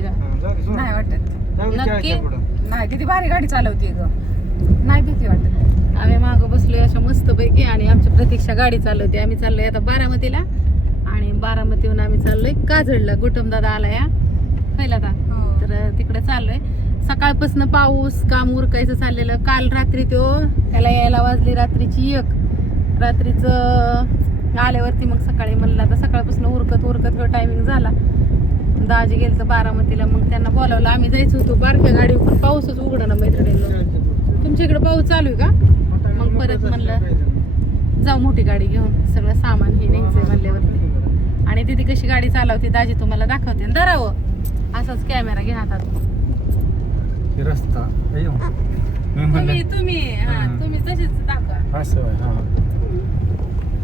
वाटते का? नाही वाटत. नक्की नाही किती भारी गाडी चालवते ग. नाही भीती वाटत. आम्ही मागं बसलोय अशा मस्त पैकी आणि आमची प्रतीक्षा गाडी चालवते. आम्ही चाललोय आता बारामतीला आणि बारामतीहून आम्ही चाललोय काजळला. गुटम दादा आला या पहिला तर तिकडे चाललोय. सकाळपासून पाऊस काम उरकायचं चाललेलं. काल रात्री त्याला यायला वाजली रात्रीची 1. रात्रीचं आल्यावरती मग सकाळी म्हणलं आता सकाळपासून उरकत टायमिंग झाला. दाजी गेलं तर बारामतीला. मग त्यांना बोलावलं. आम्ही जायचं होतो बारक्या गाडीवर पण पाऊसच उघडं ना मैत्रिणींना. तुमच्या इकडे पाऊस चालू आहे का? मग परत म्हणलं जाऊ मोठी गाडी घेऊन. सगळं सामान हे न्यायचंय म्हणल्यावरती. आणि तिथे कशी गाडी चालवते दाजी तुम्हाला दाखवते. धरावं असाच कॅमेरा घ्या हातात. रस्ता तुम्ही तशीच दाखवा. असं हा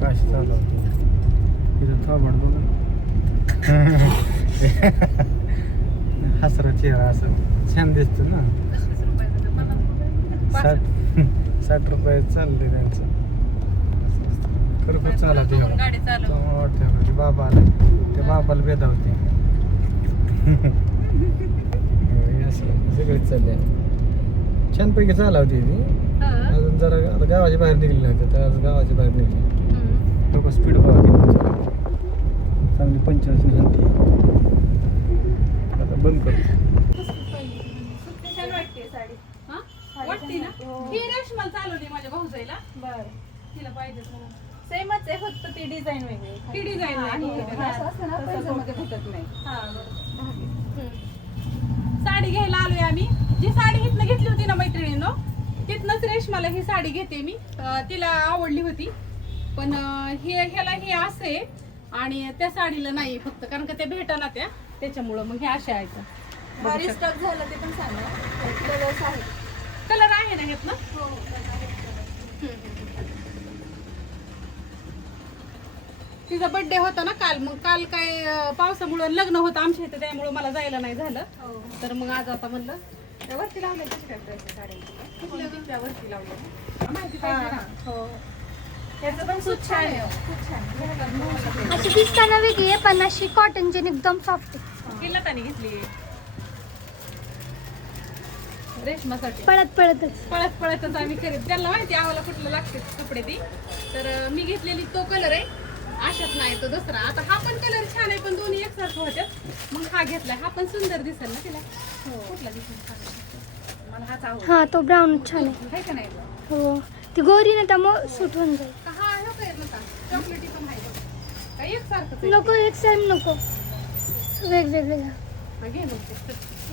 काय चालवते तिथं थांबण बघ. हसरा चेहरा असं छान दिसतो ना. 60 रुपये चालले त्यांचं. खरोखर चालवते गाडी चालव. वाटतं बाबा आले त्या बाबाला बेदावते. सगळेच चालले छानपैकी चालवते ती. अजून जरा आता गावाच्या बाहेर निघली नाही तर आज गावाच्या बाहेर निघली. लोक स्पीड बघा किती चांगली 85 हलती. आता बंद करतो. वाटते ना ही रेशमाला चालवली माझ्या भाऊजाईला. बर तिला पाहिजे म्हणून. सेमच आहे फक्त ती डिझाईन वेगळी. ती डिझाईन मध्ये फुटत नाही. साडी घ्यायला आलोय आम्ही. जी साडी इथनं घेतली होती ना मैत्रिणीनं तिथनंच रेशमाला ही साडी घेते मी. तिला आवडली होती पण ह्याला हे असे आणि त्या साडीला नाही फक्त कारण का ते भेटाना त्याच्यामुळं मग हे असे आहेत. भारी स्टॉक झालं ते पण सांगा. कलर्स आहेत. कलर आहे ना घेत ना. तिचा बर्थडे होता ना काल. मग काल काय पावसामुळे लग्न होतं आमच्या इथे त्यामुळे मला जायला नाही झालं. तर मग आज आता म्हणलं वरती लावले साड्या वरती लावलं माहिती पाहिजे ना. त्याचं पण खूप छान आहे. खूप छान अशी दिसताना वेगळी आहे पण अशी कॉटनची एकदम सॉफ्ट आहे. किल्ला त्याने घेतली रेशमासाठी. पळतच आम्ही करीत. त्यांना माहिती आम्हाला कुठलं लागते कपडे ती. तर मी घेतलेली तो कलर आहे. अशात नाही तो दुसरा. आता हा पण कलर छान आहे पण दोन्ही एकसारखं होत्या. मग हा घेतलाय. हा पण सुंदर दिसेल ना तिला. कुठला दिसेल मला हाच आवडला. हा तो ब्राऊन छान आहे. का नाही हो ती गोरी ना त्यामुळे सूट होऊन जाईल. हा हो काय नका चॉकलेटी पण आहे काही एकसारखं नको एक सेम नको वेगवेगळे घे मग.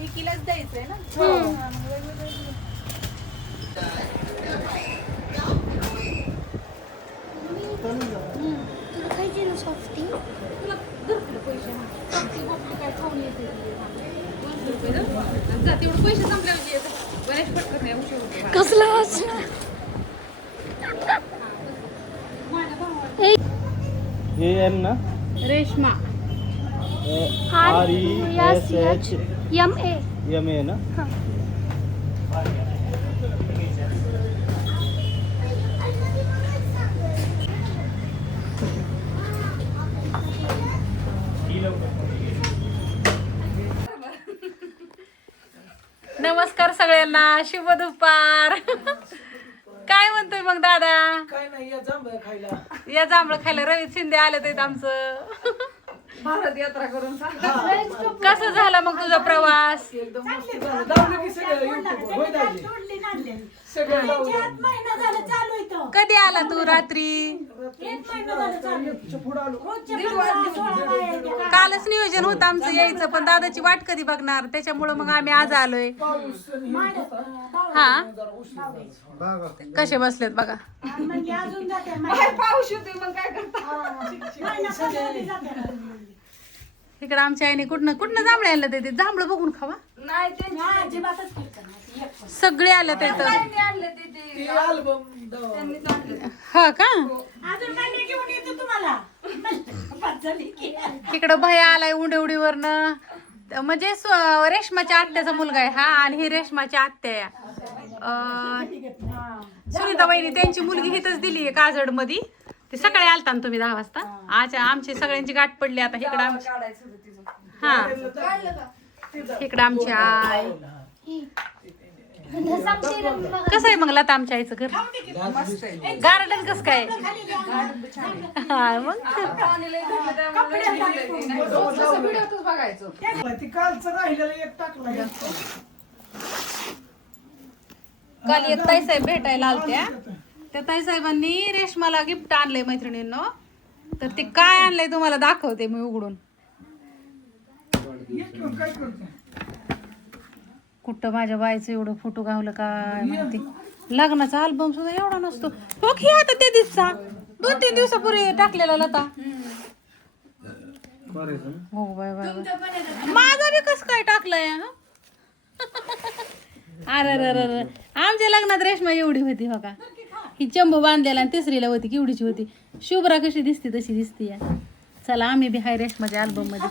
एकीलाच द्यायचंय ना. तुला खायची ना सॉफ्टी. तुला धरतील पैसे. काय खाऊन येते 200 रुपये जा तेवढे पैसे संपल्यावर बऱ्याच पटकन नाही उशीर. कसला वाचला हे एम ना रेशमा RESHMA ना. नमस्कार सगळ्यांना. शुभ दुपार. काय म्हणतोय मग दादा? काय नाही या जांभळं खायला. या जांभळं खायला. रवी शिंदे आले ते आमचं. भारत यात्रा करून कसं झाला मग तुझा प्रवास? एकदम मस्त झालं. दावलं की सगळं YouTube होय दाजी. सगळं दावलं. कधी आला तू? रात्री पुढं आलो. कालच नियोजन होतं आमचं यायचं पण दादाची वाट कधी बघणार त्याच्यामुळं मग आम्ही आज आलोय. हा कसे बसलेत बघा. पाऊस येतोय मग काय करता. इकडे आमच्या आईने कुठनं जांभळे आणलं ते जांभळं बघून खावा. नाही ते सगळे आले ते तर. आणले ते अल्बम हा का. तिकडं भया आलाय उडीवरनं. म्हणजे रेशमाच्या आत्याचा मुलगा आहे हा आणि ही रेशमाची आत्या सुनीता वहिनी त्यांची मुलगी हिथच दिली आहे काजड मध्ये. ते सकाळी आलता ना तुम्ही 10 वाजता. आज आमची सगळ्यांची गाठ पडली आता इकडं आमची. हा इकडं आमची आई. कसं आहे मग लता आमच्या आईचं घर? गार्डन कसं काय? हा, मग बघायचं. काल एक ताईसाहेब भेटायला आलत्या. त्या ताईसाहेबांनी रेशमाला गिफ्ट आणलंय मैत्रिणींनो. तर ते काय आणलंय तुम्हाला दाखवते मी उघडून. कुठं माझ्या बाईचं एवढं फोटो गावलं काय माहिती. लग्नाचा अल्बम सुद्धा एवढा नसतो. हो की आता ते दिवसा 2-3 दिवसापूर्वी टाकलेला लता. हो बाय बाय माझा बी कस काय टाकलंय हं? अरे आमच्या लग्नात रेशमा एवढी होती हो का. ही चंबू बांधलेला आणि तिसरीला होती केवढीची होती. शुभ्रा कशी दिसते तशी दिसते. चला आम्ही बी हाय रेशमाच्या अल्बम मध्ये.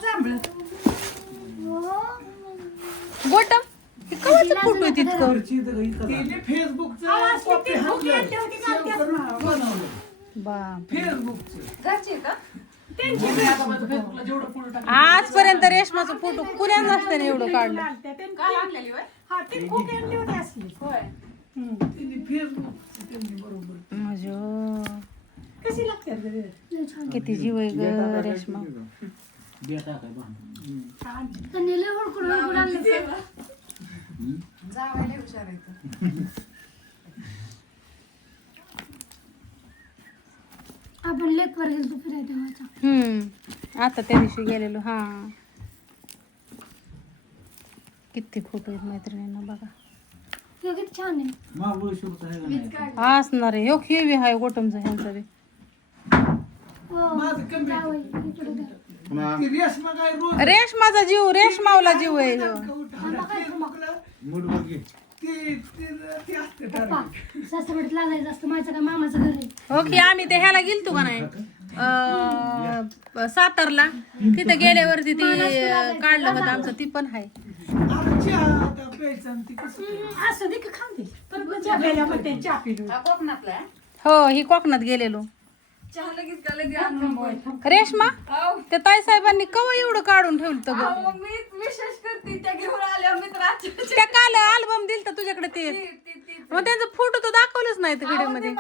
गोटम कवाच फोटो आहे तितकं. आजपर्यंत रेशमाचा फोटो कुण्या नसताना एवढं काढलं. किती जीव आहे ग रेशमा. आपण लेकवर गेलो फिरायला. आता त्या दिवशी गेलेलो. हा किती फोटो आहेत मैत्रिणींना बघा. किती छान आहे. असणार आहे. ह्यो खेवी हाय गोटमचा ह्यांचा बी. रेशमाचा जीव रेशमावला जीव आहे ह्यो. सासवडीत लागायचं असतं. माझं काय मामाचं घर आहे. ओके आम्ही ते ह्याला गेलतो का नाही सातारला. तिथे गेल्यावरती ती काढलं होतं आमचं. ती पण आहे. असं दे का खाऊ दे. हो ही कोकणात गेलेलो. रेशमा त्या ताईसाहेबांनी कवा एवढं काढून ठेवलं तर त्या काल अल्बम दिलता तुझ्याकडे ते. मग त्यांचा फोटो तर दाखवलंच नाही व्हिडिओ मध्ये.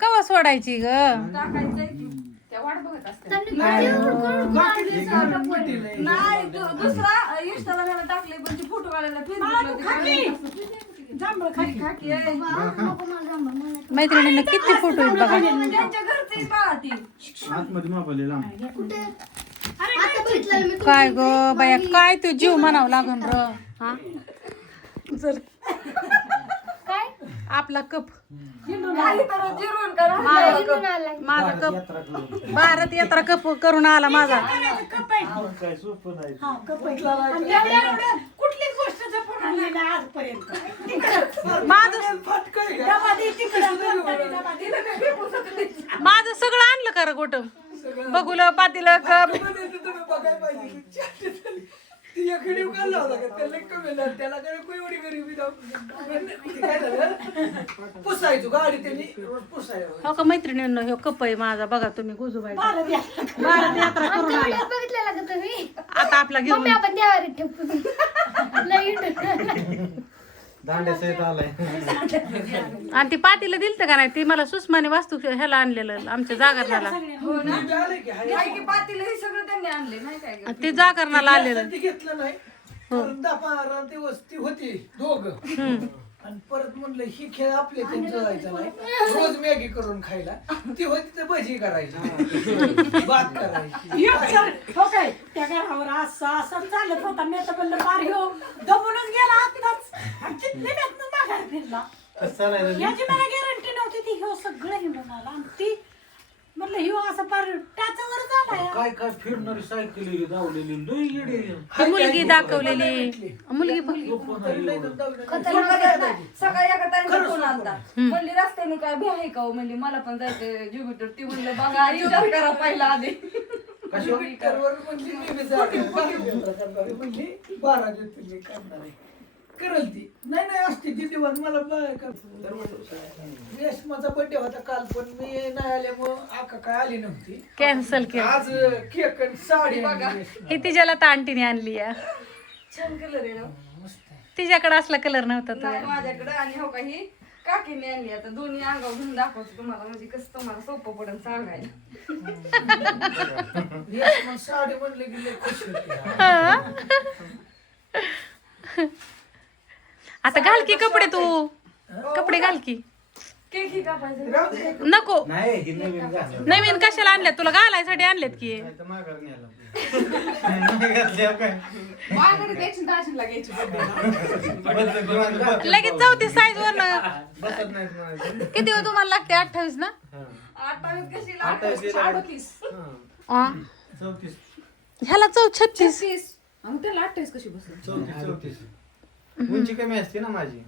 कवा सोडायची ग. मैत्रिणींना किती फोटो आहेत बघा. काय ग बाया काय तू जीव म्हणावं लागन र. हा चल आपला कप माझा कप भारत यात्रा कप करून आला माझा. कुठलीच गोष्ट जपून आजपर्यंत माझं सगळं आणलं का रे गोटम. बघूलं पातीलं कप. हो का मैत्रिणींनो ह्यो कप आहे माझा. बघा तुम्ही गुजूबाई भारत यात्रा करून आला. बघितलेला का तुम्ही. आता आपला घेऊन आपण देवारीत ठेवू. आणि ती पातीला दिलत का नाही. ती मला सुषमाने वास्तू ह्याला आणलेलं आमच्या जागरणाला. ते जागरणाला आलेलं. होती दोघ आणि परत म्हणलं ही खेळ आपले जायचं नाही. रोज मॅगी करून खायला. ती होती तर भजी करायची भात करायची. त्या घरावर असं असं चालत होता. मी तर म्हणलं पार ह्यो दमूनच गेला आत्ताच. आणि तिथले माघार फिरला. याची मला गॅरंटी नव्हती. ती ह्यो सगळं हिंडून आला. आणि ती म्हटलं ह्यो असं पार टाचावर झाला. काय काय फिरणारी सायकल धावलेली मुलगी दाखवलेली. मुलगी सकाळी एका ताईचा फोन आलता. म्हणली रस्त्याने काय भी आहे का म्हणली मला पण जायचं ज्युपिटर. ती म्हणलं बघा विचार करा पहिला आधी. ज्युपिटरवर म्हणली 12 ज्योतिर्लिंग करणार आहे. करल ती नाही नाही असते ती दिवस मला रेशमाचा बर्थडे होता काल पण मी नाही आल्यामुळं आका काय आली नव्हती कॅन्सल केलं. आज केक आणि साडी आणली ही तिच्याला तांटीने आणली या. छान कलर आहे ना तिच्याकडे असला कलर नव्हता नाही तो. माझ्याकडे. आणि हो काही काकीने आणली. आता दोन्ही अंगावर घेऊन दाखवतो तुम्हाला म्हणजे कसं तुम्हाला सोपं पडेल सांगायला. रेशमा साडी म्हणले की लय खुश होती आता घाल की कपडे तू. कपडे घाल की. केक ही कापायचं. राहू दे. नको नाही ही नवीन घातलं. नवीन कशाला आणल्यात तुला घालायसाठी आणलेत की. नाही तर माघार न्यायला. नाही घातल्यावर काय? लगेच 34 साईज वर बसत नाहीत म्हणायचं. किती वेळ तुम्हाला लागते 28 ना. हा. 28 कशी 28 आ, 34 ह्याला 36. 34 उंची कमी असते ना माझी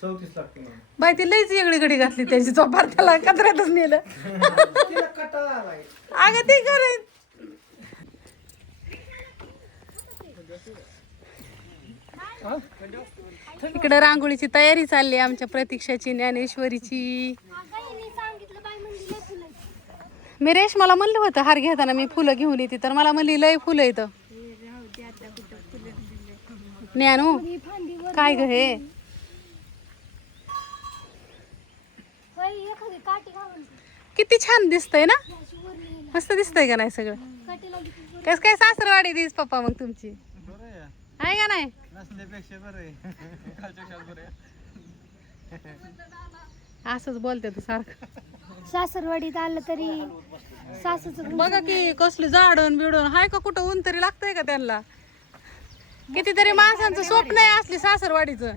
34 लागते मला. बाई ती लईच वेगळी घडी घातली त्याची चोपार त्याला कचऱ्यातच नेलं. तिला कटाळा आलाय अगं ती करे इकडे रांगोळीची तयारी चालली आमच्या प्रतीक्षाची ज्ञानेश्वरीची. सांगितलं बाई म्हणजे लय फुलं आहेत. मी रेशमाला म्हणलं होतं हार घेताना मी फुलं घेऊन येते तर मला म्हणली लय फुलं येतं. ज्ञानू ही फांदीवर काय ग हे होय एखादी काठी घालून किती छान दिसतंय ना. अशी वर नेली. मस्त दिसतंय का नाही सगळं. काठीला घेतली. कस काय सासरवाडी दिस पप्पा मग तुमची बरं आहे. आहे का नाही. नसल्यापेक्षा बरं आहे. खालच्या शाळेत बरं आहे. असंच बोलते तू सारखं. सासरवाडीत आलं तरी सासूचं बघा की कसली झाडून बिडून हाय का कुठं ऊन तरी लागतंय का त्यांना. कितीतरी माणसांचं स्वप्न आहे असली सासरवाडीचं.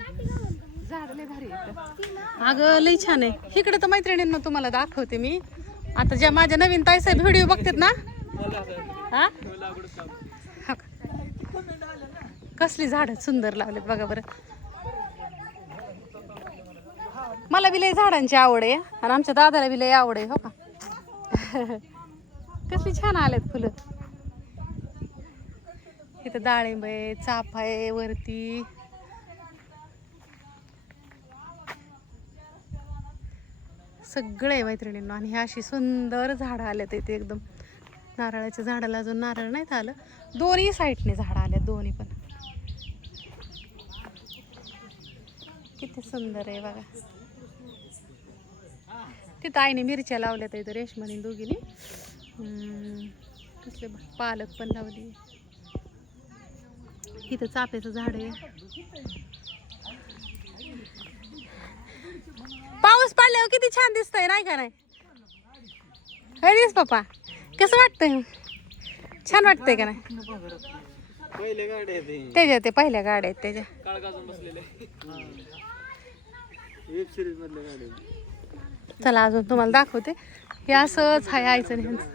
अगं लई छान आहे. इकडे तर मैत्रिणींना तुम्हाला दाखवते मी. आता ज्या माझ्या नवीन ताईसाहेब व्हिडिओ बघतात ना हा हा का? कसली झाड सुंदर लावलेत बघा बरं. मला बी लई झाडांची आवड आहे आणि आमच्या दादाला बी लई आवड आहे हो का. कसली छान आलेत फुलं. इथं डाळिंब आहे चाफा आहे वरती. सगळे आहे मैत्रिणींना. आणि ही अशी सुंदर झाडं आल्यात इथे एकदम. नारळाच्या झाडाला अजून नारळ नाहीत आलं. दोन्ही साईडने झाडं आल्यात दोन्ही पण. किती सुंदर आहे बघा. तिथं आईने मिरच्या लावल्यात इथं रेशमाने दोघीने. कसले पालक पण लावली. इथं चाफ्याचं झाड आहे. पाऊस पडल्यावर किती छान दिसतंय नाही का नाही. दिस पप्पा कसं वाटतंय. छान वाटतंय का नाही. पहिले गाडी आहे ती. त्याच्या ते पहिल्या गाड्या आहेत त्याच्या. वेब सिरीज मधल्या गाडी. चला अजून तुम्हाला दाखवते. हे असंच हाय आईचं आणि ह्यांचं.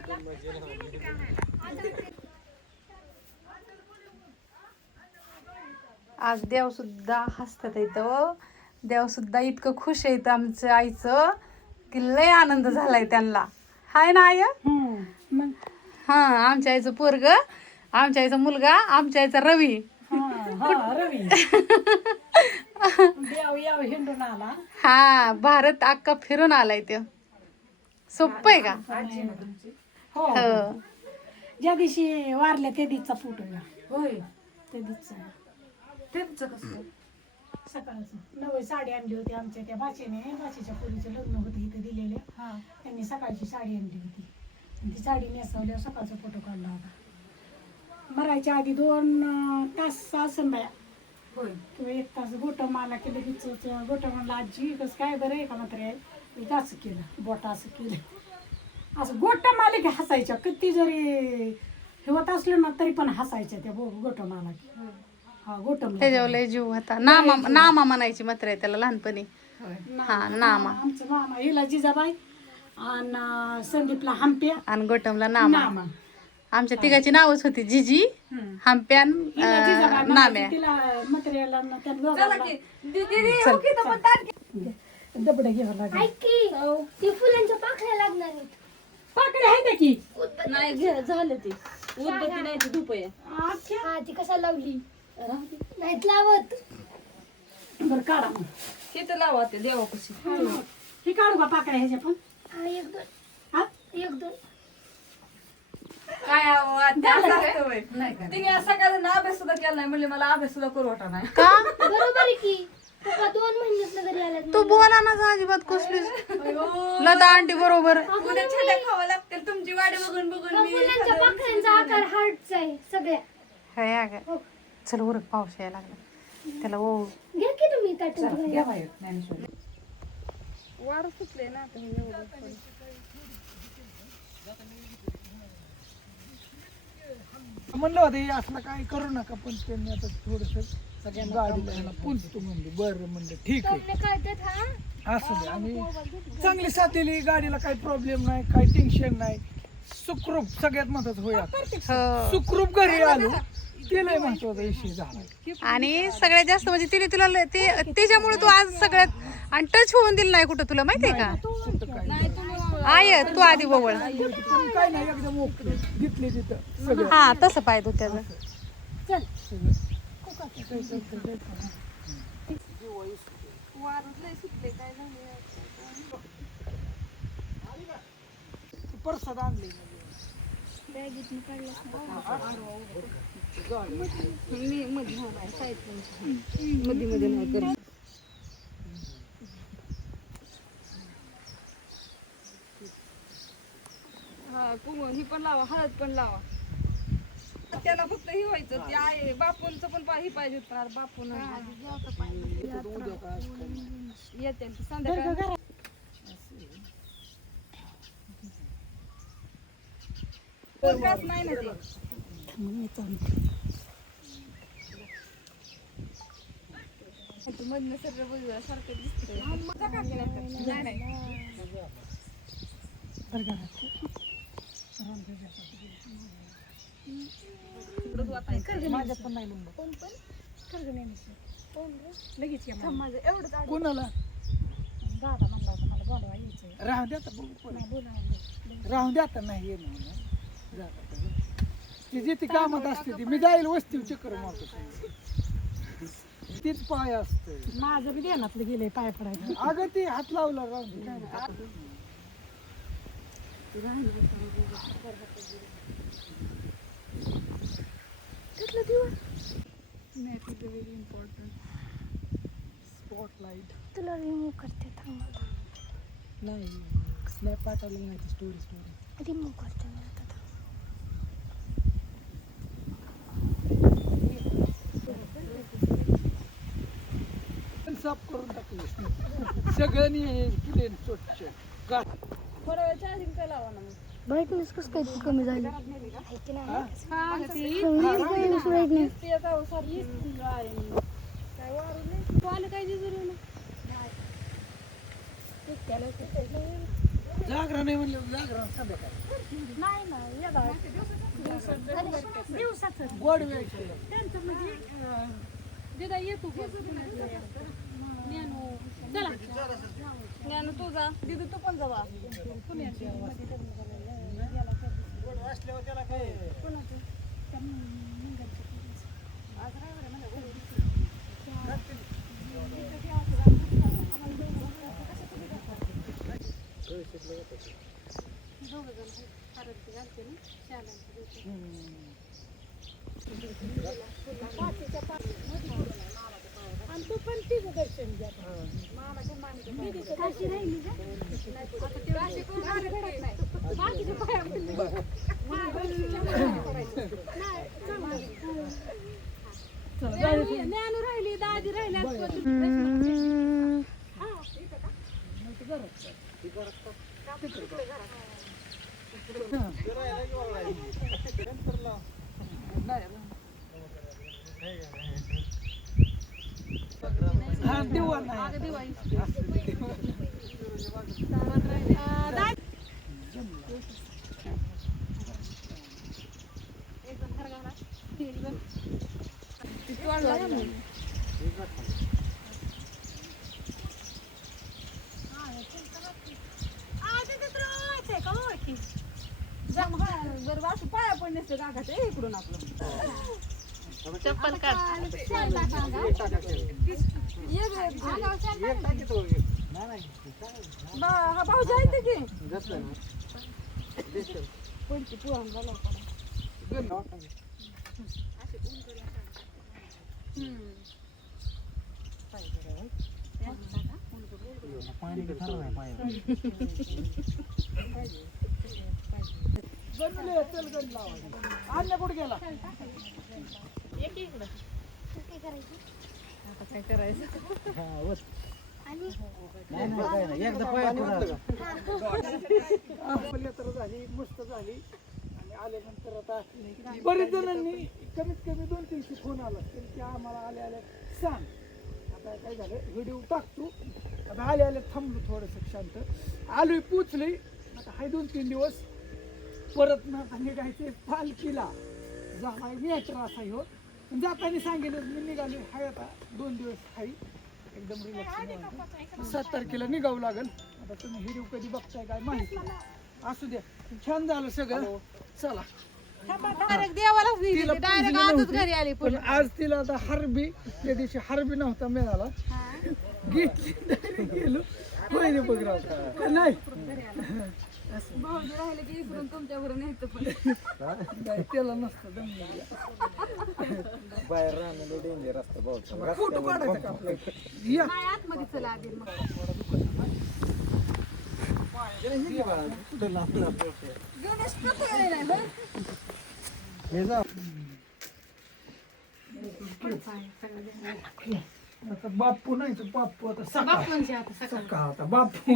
आज देव सुद्धा हसतात इथं. देव सुद्धा इतकं खुश आहे इथं आमचं आईचं की लय आनंद झालाय त्यांना. हाय ना आय. मग हा आमच्या आईचं पोरग आमच्या आईचा मुलगा आमच्या आईचा रवी. हा रवी देव याव हिंडून आला. हा भारत अख्खा फिरून आलाय तो. सोपं आहे का. हो हो. ज्या दिवशी वारल्या त्या दिवसचा फोटो आहे. होय त्या दिवसचा तेच कसं सकाळचं नवी साडी आणली होती आमच्या त्या भाचीने. भाचीच्या पोरीचं लग्न होतं इथे दिलेले. त्यांनी सकाळची साडी आणली होती. आणि ती साडी नेसवल्यावर सकाळचा फोटो काढला होता. मरायच्या आधी 2 तास असं बाया होय किंवा 1 तास गोटं मला केलं की गोटं म्हणलं आजी कसं काय बरं आहे का मात्र आहे. एक असं केलं बोट असं केलं असं गोटं माले की हसायच्या. किती जरी ठेवत असलं ना तरी पण हसायच्या त्या गोटं माला की. हा गोटं त्याच्यावर लय जीव होता. नामा नामा म्हणायची मात्र आहे त्याला लहानपणी. हा नामा. आमचं मामा हिला जिजाबाई आणि संदीपला हंप्या आणि गोटमला नामा. नामा. आमच्या तिघाची नावच होती जिजी हंप्यान हिला जिजाबाई नाम्या. म्हणायची, तिला मटेरियल त्या चला दोघांना की दीदी हो की तर पण ताट घे. दबडं घ्यावं लागेल. ऐक की ते फुलांच्या पाकळ्या लागणार आहेत. पाकडे आहे त्या की नाही झालं ते उदबत्ती नाही ती धूप आहे. आख्या हा ती कशा लावली. नाहीत लावत. बरं काढा मग. तिथं लावा ते देवापाशी. हे काढू का पाकळ्या ह्याच्या पण? हा, एक दोन. हा? एक दोन. काय अहो, आत्या असं असतं होय. तिने आज सकाळचा अभ्यास सुद्धा केला नाही म्हणले मला अभ्यास सुद्धा करू वाटा नाही. का बरोबर आहे की. पप्पा 2 महिन्यात घरी आल्यात. तू बोला ना जा अजिबात कसलीच लता आंटी बरोबर. उद्या छड्या खावा लागतील तुमची वाडी बघून बघून मी मुलांच्या पाकळ्यांचा आकार हार्टचा आहे सगळ्या. हाय अगं. चल उरक पाऊस यायला लागला त्याला ओ घ्या की तुम्ही ताटून घ्या. वार सुटले ना आता हे एवढं. म्हणलं होतं हे असलं काय करू नका, पण त्यांनी आता थोडस सगळ्यांना गाडीला ह्याला पुंजतो म्हणले. बरं म्हणलं ठीक आहे तुमने कळतात हा. असं दे. आणि चांगली साथ दिली, गाडीला काही प्रॉब्लेम नाही, काही टेन्शन नाही, सुखरूप सगळ्यात महत्वाचं होय आता. सुखरूप घरी आलो ते लय महत्वाचा विषय झाला. आणि सगळ्यात जास्त म्हणजे तिने तुला ते त्याच्यामुळे तू आज सगळ्यात आणि टच होऊन दिलं नाही कुठं तुला माहितीये का. आय तू आधी बवळ. पण काय नाही, एकदम ओके तिथले तिथं सगळं. हा तसं पाहिजे त्याचं. परसाद आणले मी मध्ये होणार साईड मध्ये नाही करत. हा कुंकू ही पण लावा, हळद पण लावा. त्याला फक्त ही व्हायचं ते आहे बापूंचं पण ही पाहिजे होतं. अरे बापून येते संध्याकाळी. त्रास नाही ना ते मधनं सगळं बघ सारखं दिसतंय. नाही माझ्यात पण नाही लिंब. लगेच या. कोणाला दादा म्हणला होता मला बोलवा यायचं. राहू द्या आता, बघू कोण. राहू द्या आता, नाही ये म्हणून. जा आता. ती जी ती कामात असते ती, मी जाईल वस्ती चक्कर मारतो. तीच पाय असते. माझं बी ध्यानातलं गेलंय पाय पडायचं. अगं ती हात लावला राहून दे. काय नाही. स्पॉटलाइट तुला रिमूव्ह करते थांब आता. नाही, स्नॅप पाठवलं नाही, स्टोरी. रिमूव्ह करते मी आता. साफ करून टाकले सगळ्यांनी क्लीन स्वच्छ. थोडा वेळ चार्जिंग काय लावा ना मग. ब्राईटनेस कसं काय कमी झाली आहे की नाही? हा ती ब्राईटनेस ती आता सारखी आहे. काय वारू नाही तू आलं काय जिजूरी ना. जागरण नाही म्हणलं, जागरण संध्याकाळी नाही ना या दिवसाचं गोड वेळ केलं. त्यांचं म्हणजे दिदा येतो चला ज्ञानू तू जा, दिदू तू पण जावा. गोड असल्यावर त्याला काय आणि तू पण तिचं दर्शन घ्या. काशी राहिली का? बाकीच्या पाया पडली. ज्ञानू राहिली, दाजी राहिली. हा दिवा नाही. बरं असं पाया पण नसते काकाचं इकडून आपलं. चप्पल काढ. हा भाऊजी आहे की चल गण लावा. आणल्या कुठे गेला? आता काय करायचं? यात्रा झाली, मस्त झाली आणि आल्यानंतर आता बरेच जणांनी कमीत कमी 2-300 फोन आला की आम्हाला आल्या आल्या सांग. आता काय झालं, व्हिडिओ टाकतो. आता आले आले थांबलो थोडंसं शांत. आलोय पोचलोय. आता हाय 2-3 दिवस परत ना आता निघायचे पालखीला. झालाय यात्रा असा हो. जाताना सांगितलं मी निघालो हाय आता 2 दिवस हाय एकदम रिलॅक्स. 7 तारखेला निघावं लागेल. आता तुम्ही व्हिडिओ कधी बघताय काय माहिती असू द्या. छान झालं सगळं. चला डायरेक्ट देवालाच नाही तिला डायरेक्ट पूजली आजच नव्हती. घरी आली पण आज तिला आता हरबी त्या दिवशी हरबी नव्हता मिळाला. घेतली direct गेलो पहिली बघराव का नाही. भाऊजी राहिले की इकडून तुमच्यावर न्यायचं पण नाही, त्याला नसतं दमलं. बाहेर राहणं डेंजर असतं बहुत. फोटो काढायचा का आपला? या नाही आतमध्ये चला आधी मग. गणेश पुतळे नाही बरं. आता बाप्पू नाही तर बाप्पू आता सकाळ बापूंची आता सकाळ. सकाळ आता बाप्पू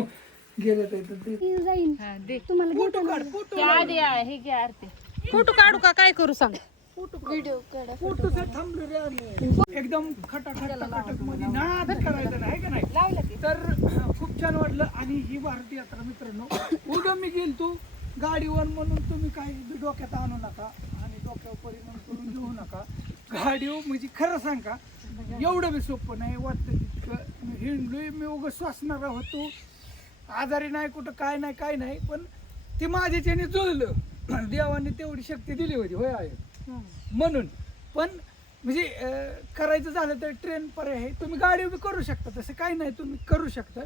गेले तर ते जाईन हा, दे. तुम्हाला फोटो काढ. फोटो ते आधी आहे, हे घे आरती. फोटो काढू का काय करू सांग? व्हिडिओ काढा. फोटोसाठी थांबलो रे आम्ही. एकदम खटाखट मध्ये नाद करायचा नाही का नाही. तर खूप छान वाटलं. आणि ही भारतीय यात्रा मित्रांनो उद्या मी गेलतो गाडीवर म्हणून तुम्ही काही बी डोक्यात आणू नका आणि डोक्यावर परिणाम करून घेऊ नका. गाडीवर म्हणजे खरं सांगा एवढं बी सोपं नाही वाटतं तितकं. हिंडलोय मी उगं श्वासणारा होतो. आजारी नाही कुठं काय नाही पण ते माझ्याच्याने जुळलं. देवाने तेवढी शक्ती दिली होती होय आहे म्हणून. पण म्हणजे करायचं झालं तर ट्रेन पर्याय आहे. तुम्ही गाडी बी करू शकता तसं काही नाही तुम्ही करू शकता.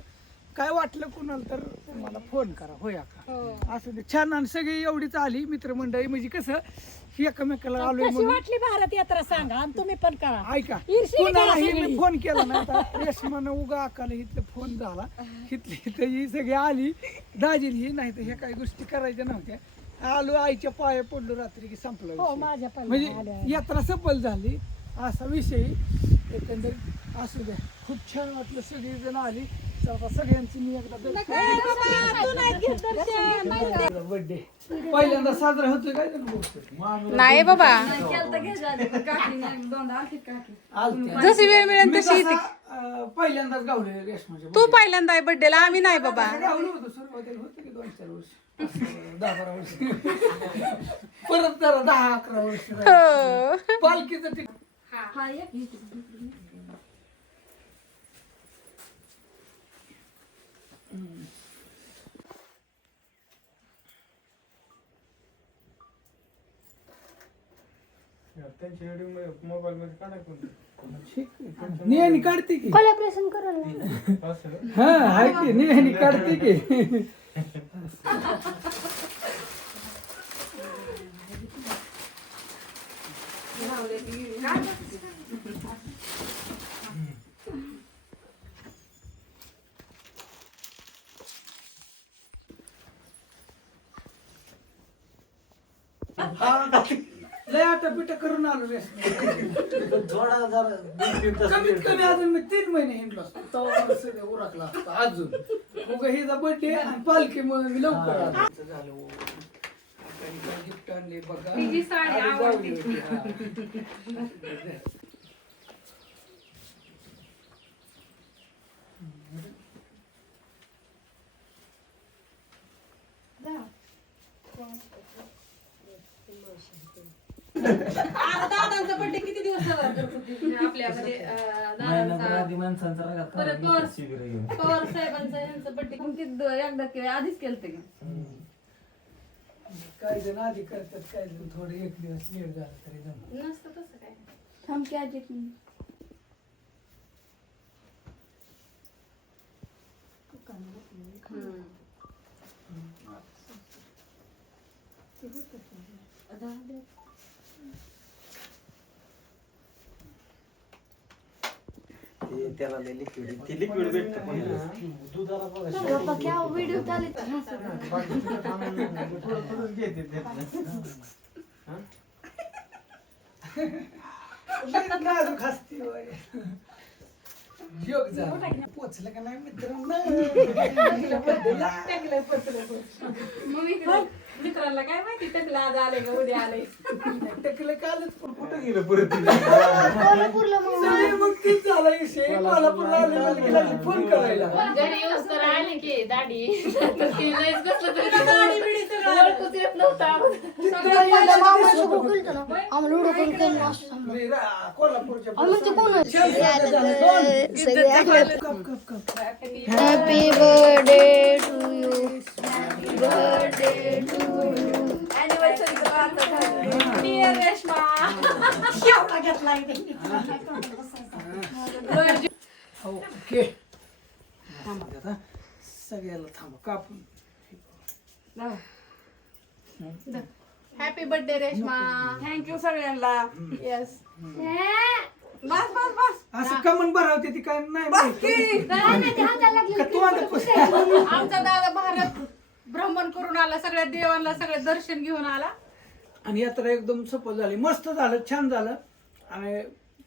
काय वाटलं कुणाला तर मला फोन करा होय का असं ते छान. आणि सगळी एवढीच आली मित्रमंडळी म्हणजे कसं एकमेकाला आलोय कशी म्हणून. वाटली भारत यात्रा सांगा आणि तुम्ही पण करा. ऐका ईर्ष्या करा कुणालाही सगळी. मी फोन केला ना आता रेशमानं उगा अकाला इथलं फोन झाला इथली इथं ही सगळी आली दाजीली ही नाही तर ह्या काही गोष्टी करायच्या नव्हत्या. आलो आईच्या पाया पडलो रात्री की संपलं हो विषय. माझ्या पण म्हणजे यात्रा सफल झाली असा विषय एकंदरीत असू द्या. खूप छान वाटलं सगळी जण आली. चला सगळ्यांची मी एकदा बर्थडे पहिल्यांदा साजरा होतोय काय नाही बाबा, केलं तर घ्यायच्या आधी पण काकीने दोनदा आलती काकी. जशी वेळ मिळेल तशी येते. पहिल्यांदाच गावले रेशमाच्या तू पहिल्यांदा आहे बर्थडेला, आम्ही नाही बाबा. गावलं होतं सुरुवातीला होतं की 2-4 वर्ष 10-12 वर्ष परत जरा 10-11 वर्ष हो. पालखीचं तिकीट. हा एक इथे. त्यांची व्हिडिओ मोबाईल मध्ये काढायचं. नेहमी काढते की कोलॅबरेशन करायला हा आहे की नेहमी काढते की. लय आता पिठ करून आलो रे. कमीत कमी अजून मी 3 महिने हिंडलो असतो तेव्हा सगळं उरकला असतो अजून. मग हिचा बर्थडे आणि पालखी मग मी लवकर आलो. झालं हो. काही काय गिफ्ट आणले बघा. तिची साडी आणि आवडते. जाऊन येऊ. हा. दादांचा बर्थडे किती दिवस साजरा करत होती आपल्या म्हणजे दादांचा परत पवार साहेबांचा यांचा बर्थडे पण ती एकदा आधीच केलं ते. काही जण आधी करतात काही जण थोडे 1 दिवस लेट झाला तरी जमतं. नसतं तसं काय. थांब की आज एक मिनिट. त्याला लिक्विड ती लिक्विड भेटतं दुधाला बाबा क्या व्हिडिओ चालू योग झाला पोचलं का नाही मित्रांनो मित्रांना काय माहिती टकलं आज आले का उद्या आले. टकलं कालच पण कुठं गेलं परत कोल्हापूरला मग सगळे मग तीच झाला विषय कोल्हापूरला आलेला की लागले फोन करायला घरी येऊस तर आले की दाढी तर ती लयच कसलं तरी दाढी बिडी सगळं ओळखूच येत नव्हतं. पहिला मामा सगळं केलं ना आम्हाला एवढं कोण केलं असं मी कोल्हापूरच्या आम्ही ते कोण कप कप कप happy birthday to you birthday to you Anniversary चं आता झालं. Dear रेश्मा. एवढा घेतलाय त्यांनी. ओके आता सगळ्याला थांबा कापून हॅपी बर्थडे रेश्मा. थँक्यू सगळ्यांना. येस बस बस बस. असं कमन भरावते ती काय नाही माहिती. का तू आता आमचा दादा भारत भ्रमण करून आला, सगळ्या देवांना सगळं दर्शन घेऊन आला. आणि यात्रा एकदम सफल झाली मस्त झालं छान झालं आणि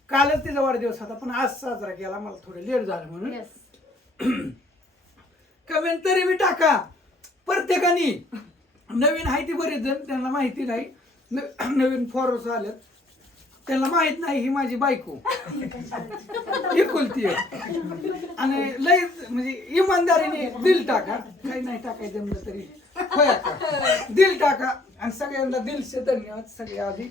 कालच तिचा वाढदिवस होता पण आज साजरा केला मला थोडं लेट झालं म्हणून येस कमेंट तरी मी टाका प्रत्येकाने नवीन आहे ती बरेच जण त्यांना माहिती नाही नवीन फॉलोअर्स आलेत त्यांना माहित नाही ही माझी बायको एकुलती आहे आणि लय म्हणजे इमानदारीने दिल टाका काही नाही टाकायचं जमलं तरी होया का दिल टाका आणि सगळ्यांना दिलसे धन्यवाद सगळ्या आधी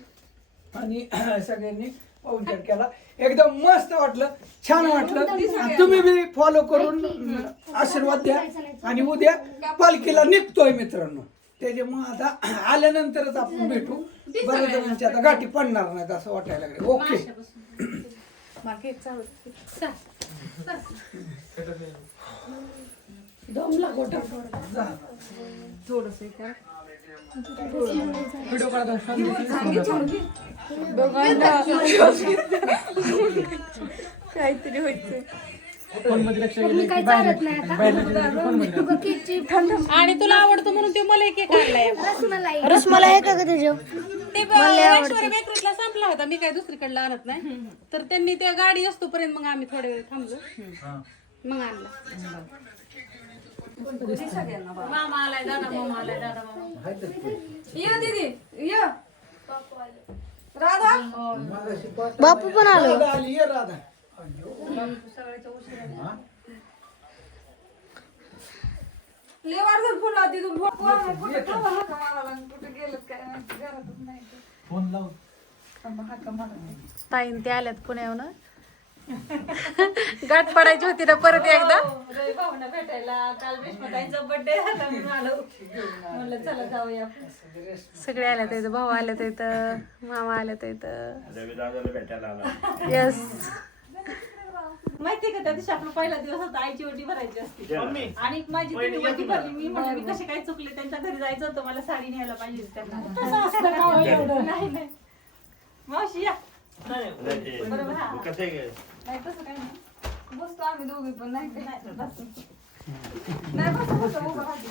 आणि सगळ्यांनी पाहुणचार केला एकदम मस्त वाटलं छान वाटलं आणि तुम्ही बी फॉलो करून आशीर्वाद द्या आणि उद्या पालखीला निघतोय मित्रांनो त्याच्यामुळे आता आल्यानंतरच आपण भेटू बऱ्याच जणांची आता गाठी पडणार नाहीत असं वाटायला लागले ओके दमला गोटा व्हिडिओ काढता काहीतरी व्हायचं. मी काय चालत नाही आता केकची आणि तुला आवडतो म्हणून ते मला केक आणलाय. रसमलाई आहे का त्याच्या ते ऐश्वर्या बेकरीतला संपला होता, मी काय दुसरीकडला आणत नाही. तर त्यांनी त्या गाडी असतो पर्यंत मग आम्ही थोडे वेळ थांबलो मग आणला. मामा आलाय दादा मामा आलाय दादा मामा. ये दीदी ये. राधा. बापू पण आलो आली ये राधा लय वाढ फुलं होती तू कुठे ठेवला हाका मारायला आणि कुठे गेलं काय माहिती घरातच नाही ते. फोन लाव हाका मारायला. ताईन ते आल्यात पुण्याहून गाठ पडायची होती ना परत एकदा. रवी भाऊना भेटायला काल भीष्मताईंचा बर्थडे झाला म्हणून आलो म्हणलं चला जाऊया. सगळे आल्यात इथं, भाऊ आल्यात इथं, मामा आल्यात इथं. येस माहितीये का त्या दिवशी आपला पहिला दिवस होता आईची ओटी भरायची असते आणि माझी ती ओटी भरली मी म्हणलं मी कसे काय चुकले त्यांच्या घरी जायचं होतं मला साडी न्यायला पाहिजे त्यांना नाही नाही मावशी या बरोबर हा नाही तसं काही नाही बसतो आम्ही दोघी पण नाही काय बसतो नाही बसतो उभं राहते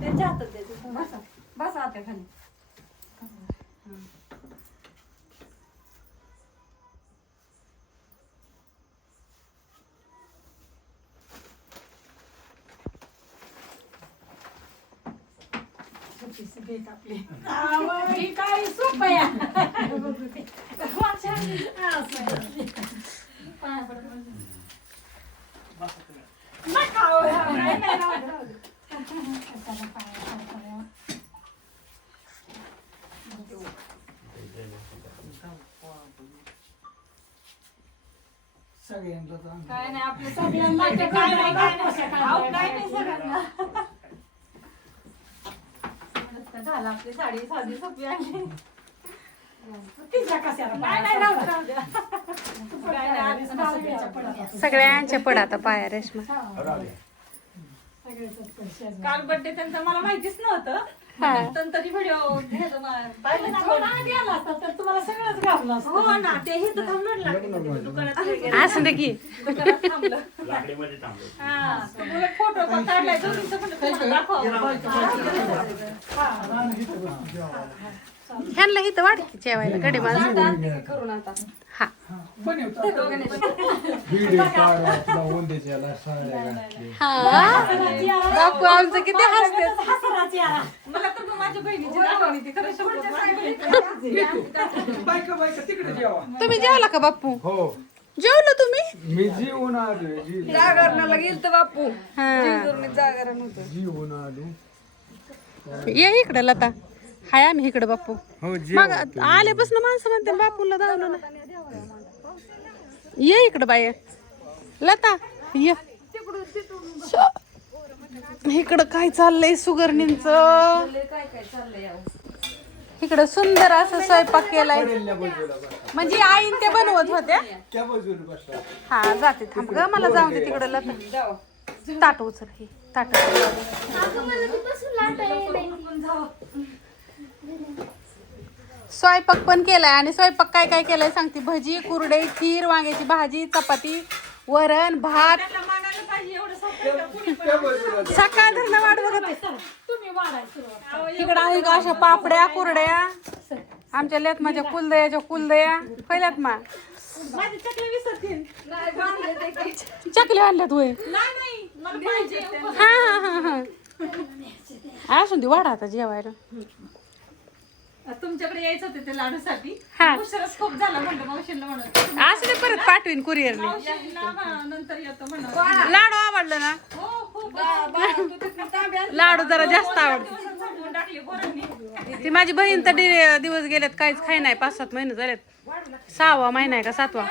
त्यांच्या हातात द्यायचं बसा बसा आता खाली. ही काय सोप आहे सगळ्यांना काय नाही आपलं सगळ्यांना ते काय नाही काय नाही सगळ्यांना झालं आपली साडी साधी सोपी आणली तिच्या कशाला नाही सगळ्यांच्या पड आता पाया रेशमा. काल बर्थडे त्यांचा मला माहितीच नव्हतं. तरी व्हिडिओ गेला असता तर तुम्हाला सगळंच घाललं असतं. हो ना ते हे तर थांबणार लागले दुकानात असं दे की दुकानात थांबलं. हा फोटो पण काढलाय दोघींचं पण तुम्हाला दाखवा. ह्यांना इथं वाढ की जेवायला कडे माणसं. करून आता हा हा बापू आमचं किती हसते. मला तर माझ्या बहिणीची दाखवणी ती खरं बायका तिकडे जेवा. तुम्ही जेवला का बापू? हो जेवलो तुम्ही? मी जीवन आलोय जागरणाला गेलतो बापू. हा जागरण होतं. जीवन आलो. ये इकडे लता. हाय आम्ही इकडे बापू. हो मग आल्यापासून माणसं म्हणते बापूला धावलं ना. ये इकडे बाय लता ये. इकडं काय चाललंय सुगरणींच. काय काय चाललंय यावं. इकडं सुंदर असं स्वयंपाक केलाय. म्हणजे आईन ते बनवत होत्या. हा जाते थांब ग मला जाऊ दे तिकडं लता. ताट उचल हे ताट. स्वयंपाक पण केलाय आणि स्वयंपाक काय काय केलाय सांगते. भजी, कुरडे, खीर, वांग्याची भाजी, चपाती, वरण, भात. सकाळ धरणं वाट बघत तुम्ही वाढायचं इकडं आहे का अशा पापड्या कुरड्या. आमच्या लेत माझ्या कुलदयाच्या कुलदया पहिल्यात मा माझी चकली विसरतील. चकली आणल्यात होय. नाही मला पाहिजे. हा हा हा हा असून दे वाढा आता जेवायला. तुमच्याकडे यायचं होते ते लाडूसाठी. हा उशिराच खूप झाला म्हणलं मावशीला म्हणत. असं ते परत पाठवीन कुरिअरने. नंतर येतो म्हणा. लाडू आवडलं ना? हो खूप लाडू जरा जास्त आवडतो. संपवून टाकले पोरांनी. ती माझी बहीण तर दिवस गेल्यात काहीच खाय नाही. 5-7 महिने झालेत. 6वा महिना आहे का 7वा.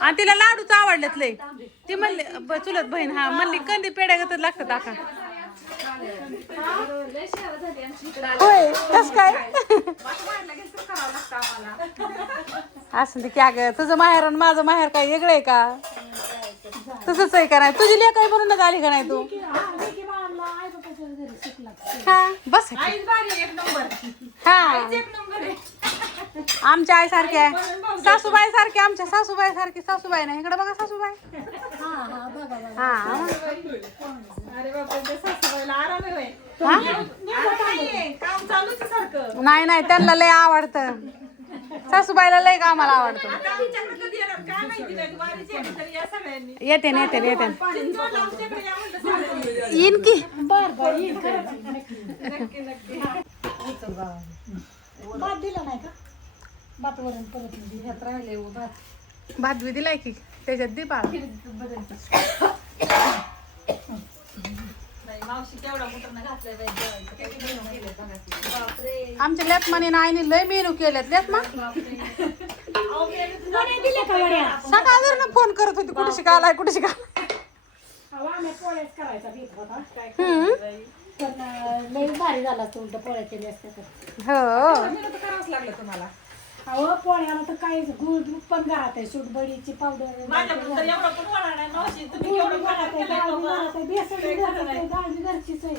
आणि तिला लाडूच आवडलेत लय. ती म्हणली चुलत बहीण हा म्हणली कंदी पेड्या गतच लागतात आका. होय कस काय असं ते क्या ग तुझं माहेर आणि माझं माहेर काय वेगळं आहे का? तसंच आहे का नाही? तुझी लेक काही म्हणूनच आली का नाही तू? हा बस आईच भारी एक नंबर. हा एक नंबर आहे. आमच्या आई सारखी आहे. सासूबाई सारखी आमच्या सासूबाई सारखी. सासूबाई नाही इकडे बघा सासूबाई. हा अरे बापा ते सासूबाईला आराम आहे होय. हा? आराम नाहीये, काम चालूच आहे सारखं. नाही नाही त्यांना लय आवडतं. सासूबाईला लय कामाला आवडतं. आता आमच्याकडे कधी येणार काय माहिती नाही. वारीची आहे तर या सगळ्यांनी. येते ना. चिंचवडला आमच्याकडे या म्हणलं सगळ्यांनी. येईन की भात दिला नाही का? भात वरण परत ह्यात राहिले हो भात. भात बी दिलाय की त्याच्यात दे बाळ. नाही मावशी केवढा मोठा घातलाय बाई जेवायचं. किती बनवून केलंय बघा की. बापरे. आमच्या लेतमाने आईने लय मेनू केलेत. लेतमा दिले का वड्या? सकाळ जर ना फोन करत होती कुठे शिकायलाय कुठे शिकायला. आम्ही पोळ्याच करायचा भीत होता काय हम्म. पण लई भारी झाला असतं उलट पोळ्या केली असत्या तर. हो तर करावंच लागलं तुम्हाला. अहो पोळ्याला तर काही गुळ पण घरात आहे. सूटबडीची पावडर माझ्याकडे तर एवढं पण होणार नाही मावशी. तुम्ही केवढं घरात आहे, डाळ बी घरात आहे, बेसन बी घरात आहे, डाळ बी घरचीच आहे.